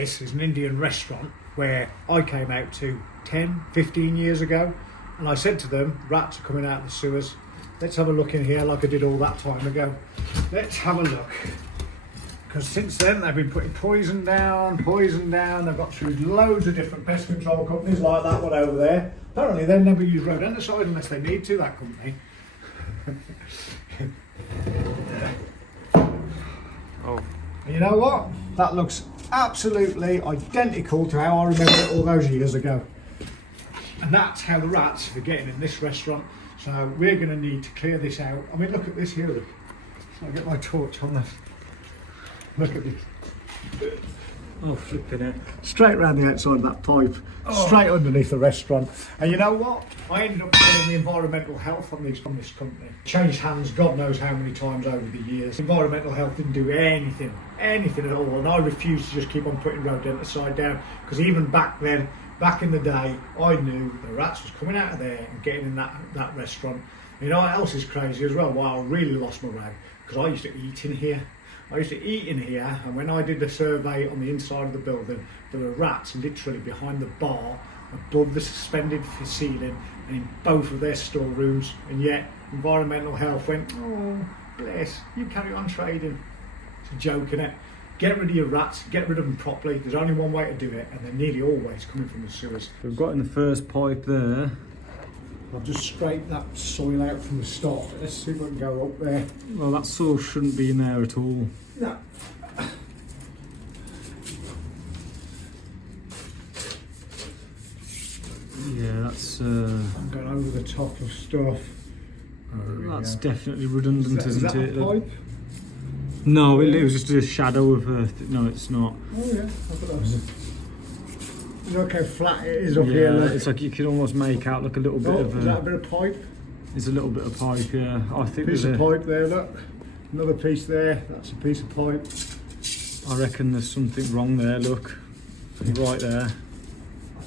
This is an Indian restaurant where I came out to 10, 15 years ago, and I said to them, rats are coming out of the sewers. Let's have a look in here like I did all that time ago. Let's have a look. Because since then they've been putting poison down. They've got through loads of different pest control companies like that one over there. Apparently they never use rodenticide unless they need to, that company. Oh. And you know what? That looks absolutely identical to how I remember it all those years ago. And that's how the rats are getting in this restaurant. So we're going to need to clear this out. I mean, look at this here. Look. I'll get my torch on this. Look at this. Oh, flipping it. Straight around the outside of that pipe, straight underneath the restaurant. And you know what? I ended up getting the environmental health on from this company. Changed hands God knows how many times over the years. Environmental health didn't do anything at all. And I refused to just keep on putting rodenticide down, because even back then, back in the day, I knew the rats was coming out of there and getting in that restaurant. You know what else is crazy as well? Well, I really lost my rag, because I used to eat in here. And when I did the survey on the inside of the building, there were rats literally behind the bar, above the suspended ceiling, and in both of their storerooms. And yet, environmental health went, oh, bless, you carry on trading. It's a joke, innit? Get rid of your rats, get rid of them properly. There's only one way to do it, and they're nearly always coming from the sewers. We've got in the first pipe there. I've just scraped that soil out from the start. Let's see if I can go up there. Well, that soil shouldn't be in there at all. No. Yeah, that's... I'm going over the top of stuff. That's definitely redundant, Is that isn't it? a pipe? No, it was just a shadow of earth. No, it's not. Oh yeah, look at those. Look how flat it is up Yeah, here. Look. it's like you can almost make out like a little bit of... Is that a bit of pipe? It's a little bit of pipe, yeah. I think Piece there's of pipe there, look. Another piece there, that's a piece of pipe. I reckon there's something wrong there, look. Right there.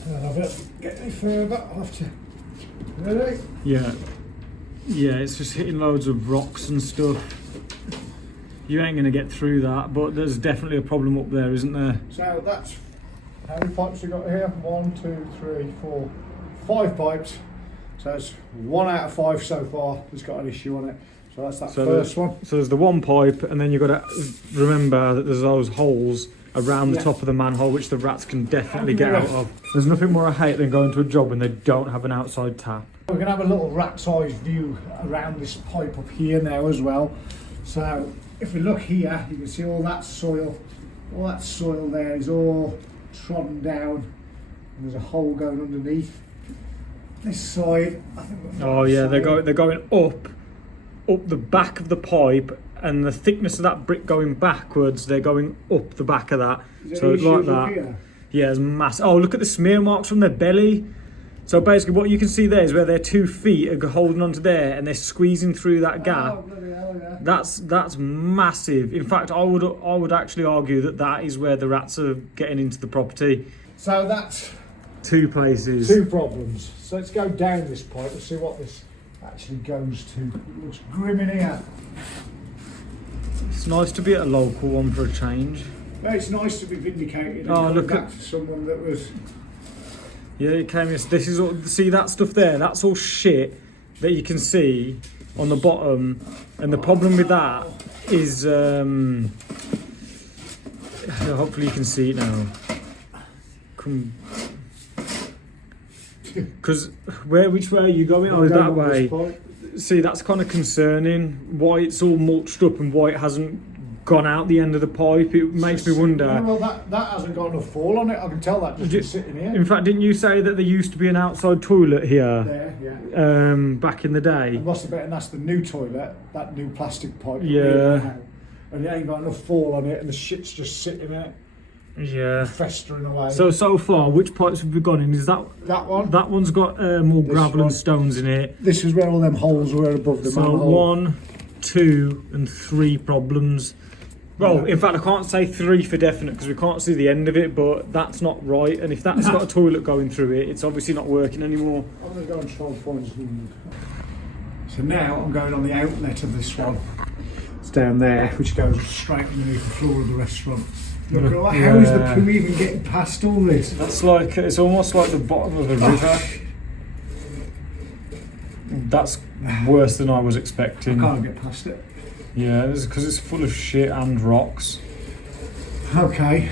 I better get any further, I'll have to... Ready? Yeah. Yeah, it's just hitting loads of rocks and stuff. You ain't going to get through that, but there's definitely a problem up there, isn't there? So that's... How many pipes we got here? 1, 2, 3, 4, 5 pipes. So that's 1 out of 5 so far that's got an issue on it. So that's that first one. So there's the one pipe, and then you've got to remember that there's those holes around the top of the manhole which the rats can definitely get out of. There's nothing more I hate than going to a job when they don't have an outside tap. We're going to have a little rat-sized view around this pipe up here now as well. So if we look here, you can see all that soil. All that soil there is all trodden down, and there's a hole going underneath. This side, I think. Oh yeah, they're going up the back of the pipe, and the thickness of that brick going backwards, they're going up the back of that. So it's like that. Here? Yeah, it's massive. Oh, look at the smear marks from their belly. So basically what you can see there is where their 2 feet are holding onto there, and they're squeezing through that gap. Oh, bloody hell, yeah. That's massive. In fact, I would actually argue that is where the rats are getting into the property. So that's 2 places. 2 problems. So let's go down this pipe and see what this actually goes to. It looks grim in here. It's nice to be at a local one for a change. Yeah, it's nice to be vindicated. Oh, And look back at to someone that was. Yeah, it came. This is all. See that stuff there? That's all shit that you can see on the bottom. And the problem with that is, hopefully you can see it now. Because which way are you going? Oh, that way. See, that's kind of concerning. Why it's all mulched up and why it hasn't gone out the end of the pipe. It makes me wonder. Yeah, well, that hasn't got enough fall on it. I can tell that just sitting here. In fact, didn't you say that there used to be an outside toilet here? There, yeah. Back in the day. It must have been, and that's the new toilet, that new plastic pipe. Yeah. And it ain't got enough fall on it, and the shit's just sitting there. Yeah. Festering away. So far, which pipes have we gone in? Is that one? That one's got more gravel and stones in it. This is where all them holes were above the manhole. So 1, 2, and 3 problems. Well, in fact, I can't say 3 for definite because we can't see the end of it, but that's not right. And if that's got a toilet going through it, it's obviously not working anymore. I'm going to go and try and find some. So now I'm going on the outlet of this one. It's down there, which goes straight underneath the floor of the restaurant. Look at that. How is the poo even getting past all this? That's like, it's almost like the bottom of a river. That's worse than I was expecting. I can't get past it. Yeah, it's because it's full of shit and rocks. Okay.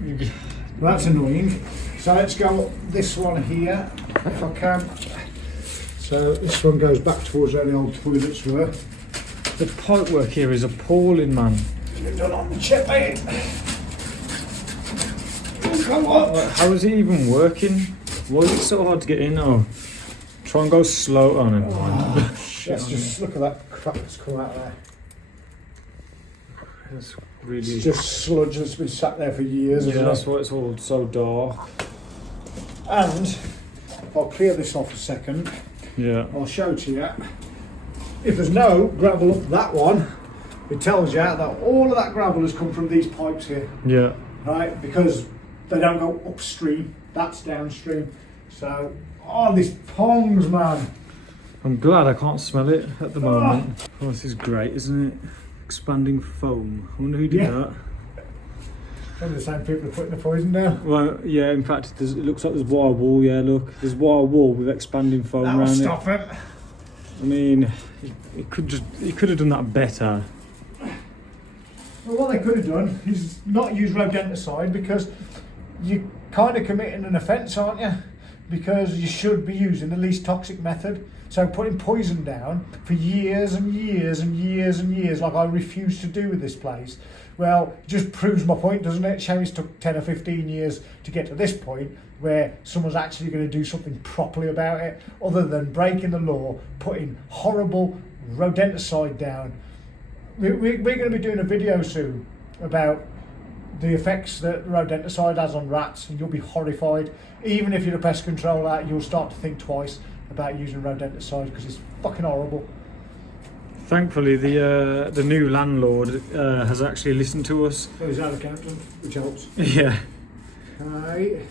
Well, that's annoying. So let's go up this one here, if I can. So this one goes back towards where the old toilets were. The pipe work here is appalling, man. It's done on the chip, mate. Come on. Like, how is it even working? Why is it so hard to get in? Oh, try and go slow on it. Oh, let's just look at that crap that's come out there. It's really... It's just sludge that's been sat there for years. Yeah, that's why it's all so dark. And I'll clear this off a second. Yeah. I'll show to you. If there's no gravel up that one, it tells you that all of that gravel has come from these pipes here. Yeah. Right? Because they don't go upstream, that's downstream. So, oh, these pongs, man. I'm glad I can't smell it at the moment. Oh, this is great, isn't it? Expanding foam. I wonder who did that. Probably the same people who are putting the poison down. Well, yeah, in fact, it looks like there's wire wall, yeah, look. There's wire wall with expanding foam That'll around it. stop it. I mean, it could have done that better. Well, what they could have done is not use rodenticide, because you're kind of committing an offence, aren't you? Because you should be using the least toxic method. So putting poison down for years and years and years and years, like I refuse to do with this place, well, it just proves my point, doesn't it? Show's took 10 or 15 years to get to this point where someone's actually going to do something properly about it, other than breaking the law, putting horrible rodenticide down. We're going to be doing a video soon about the effects that rodenticide has on rats, and you'll be horrified. Even if you're a pest controller, you'll start to think twice about using rodenticide, because it's fucking horrible. Thankfully, the new landlord has actually listened to us. So he's our accountant, which helps. Yeah. Okay.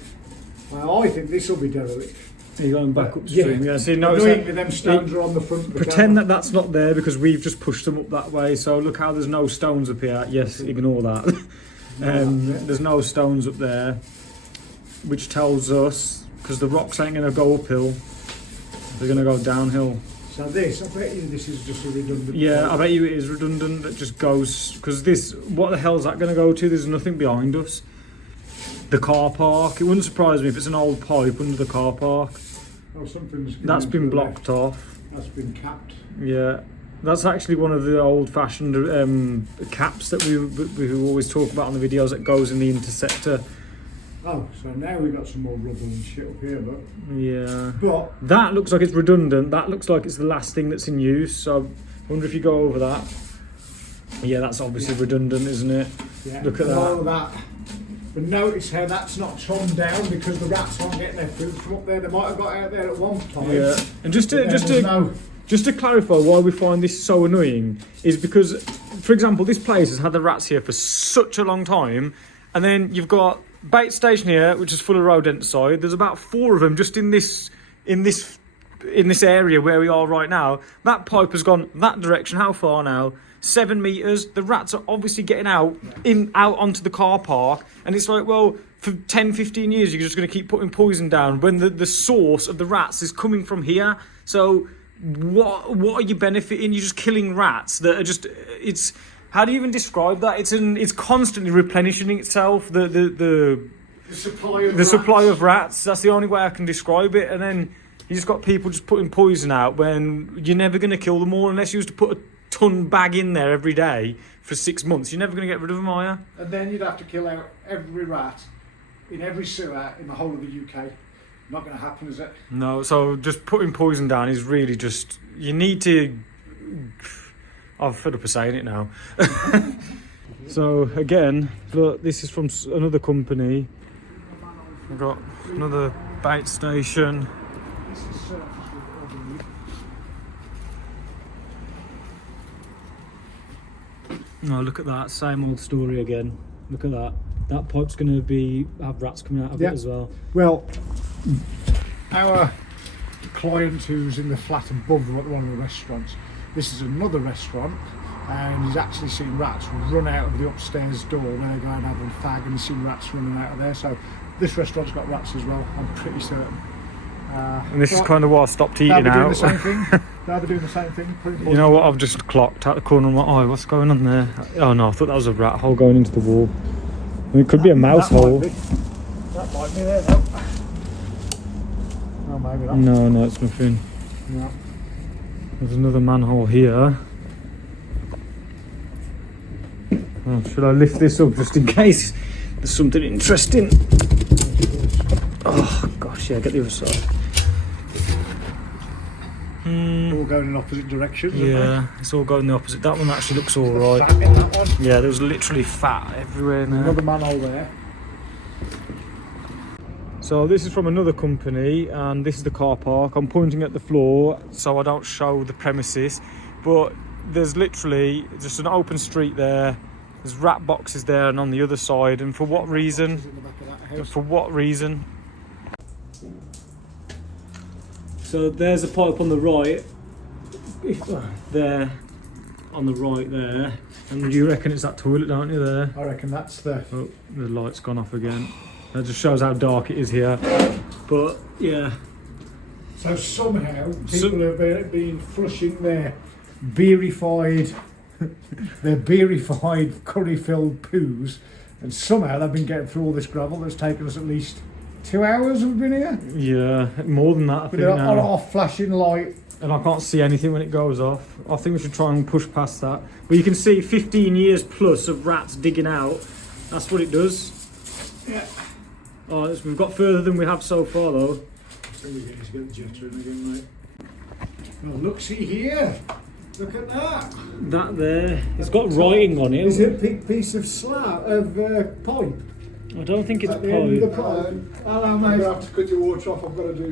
Well, I think this will be derelict. Are you going back upstream? Yeah. See, no, Annoyingly, them stones are on the front of the pretend camera. that that's not there, because we've just pushed them up that way. So look how there's no stones up here. Yes, ignore that. There's no stones up there, which tells us, because the rocks ain't going to go uphill, they're going to go downhill. So this, I bet you this is just a redundant. Yeah, I bet you it is redundant. That just goes, because this, what the hell's that going to go to? There's nothing behind us. The car park. It wouldn't surprise me if it's an old pipe under the car park. Oh, something's That's been blocked off. That's been capped. Yeah, that's actually one of the old-fashioned caps that we always talk about on the videos, that goes in the interceptor. Oh, so now we've got some more rubble and shit up here, but... Yeah. But... That looks like it's redundant. That looks like it's the last thing that's in use. So I wonder if you go over that. Yeah, that's obviously redundant, isn't it? Yeah. Look at all that. That. But notice how that's not turned down, because the rats aren't getting their food from up there. They might have got out there at one time. Yeah. And just to clarify why we find this so annoying is because, for example, this place has had the rats here for such a long time, and then you've got bait station here, which is full of rodenticide. There's about 4 of them just in this area where we are right now. That pipe has gone that direction. How far now? 7 meters. The rats are obviously getting out onto the car park, and it's like, well, for 10-15 years you're just going to keep putting poison down when the source of the rats is coming from here. So what are you benefiting? You're just killing rats that are just, it's, how do you even describe that? It's constantly replenishing itself. The supply of rats. That's the only way I can describe it. And then you just got people just putting poison out when you're never going to kill them all unless you was to put a ton bag in there every day for 6 months. You're never going to get rid of them, are you? And then you'd have to kill out every rat in every sewer in the whole of the UK. Not going to happen, is it? No. So just putting poison down is really just, you need to. I've fed up with saying it now. So again, look, this is from another company. We've got another bait station. This is surface with Oh, look at that, same old story again. Look at that. That pipe's going to have rats coming out of it as well. Well, our client who's in the flat above one of the restaurants, this is another restaurant and he's actually seen rats run out of the upstairs door when they go and have a fag, and he's seen rats running out of there. So this restaurant's got rats as well, I'm pretty certain. And this is kind of why I stopped eating They'll be doing out. the same thing. They'll be doing the same thing. You know what? I've just clocked out the corner of my eye. What's going on there? Oh no, I thought that was a rat hole going into the wall. I mean, it could be a mouse hole. That might be there though. Oh, maybe not. No, it's nothing. No. There's another manhole here. Oh, should I lift this up just in case there's something interesting? Oh gosh, yeah, get the other side. All going in opposite directions. Yeah, it's all going the opposite. That one actually looks alright. Fat in that one. Yeah, there's literally fat everywhere in there. Another manhole there. So this is from another company, and this is the car park. I'm pointing at the floor so I don't show the premises, but there's literally just an open street there. There's rat boxes there and on the other side, and for what reason? In the back of that house. For what reason? So there's a pipe on the right, there, on the right there, and you reckon it's that toilet, don't you, there? I reckon that's the... Oh, the light's gone off again. That just shows how dark it is here. But yeah. So somehow people have been flushing their beerified curry-filled poos, and somehow they've been getting through all this gravel that's taken us at least 2 hours we've been here. Yeah, more than that I With think an now. on-off flashing light. And I can't see anything when it goes off. I think we should try and push past that. But you can see 15 years plus of rats digging out. That's what it does. Yeah. Oh, we've got further than we have so far though. So we're going to get the jetter in again, mate. Well, look, see here. Look at that. That there, it's got writing on it. Is it a big piece of slab of pipe? I don't think it's At the end of the pipe. pipe. Hello, mate. I'm going to have to cut your water off. I've got to do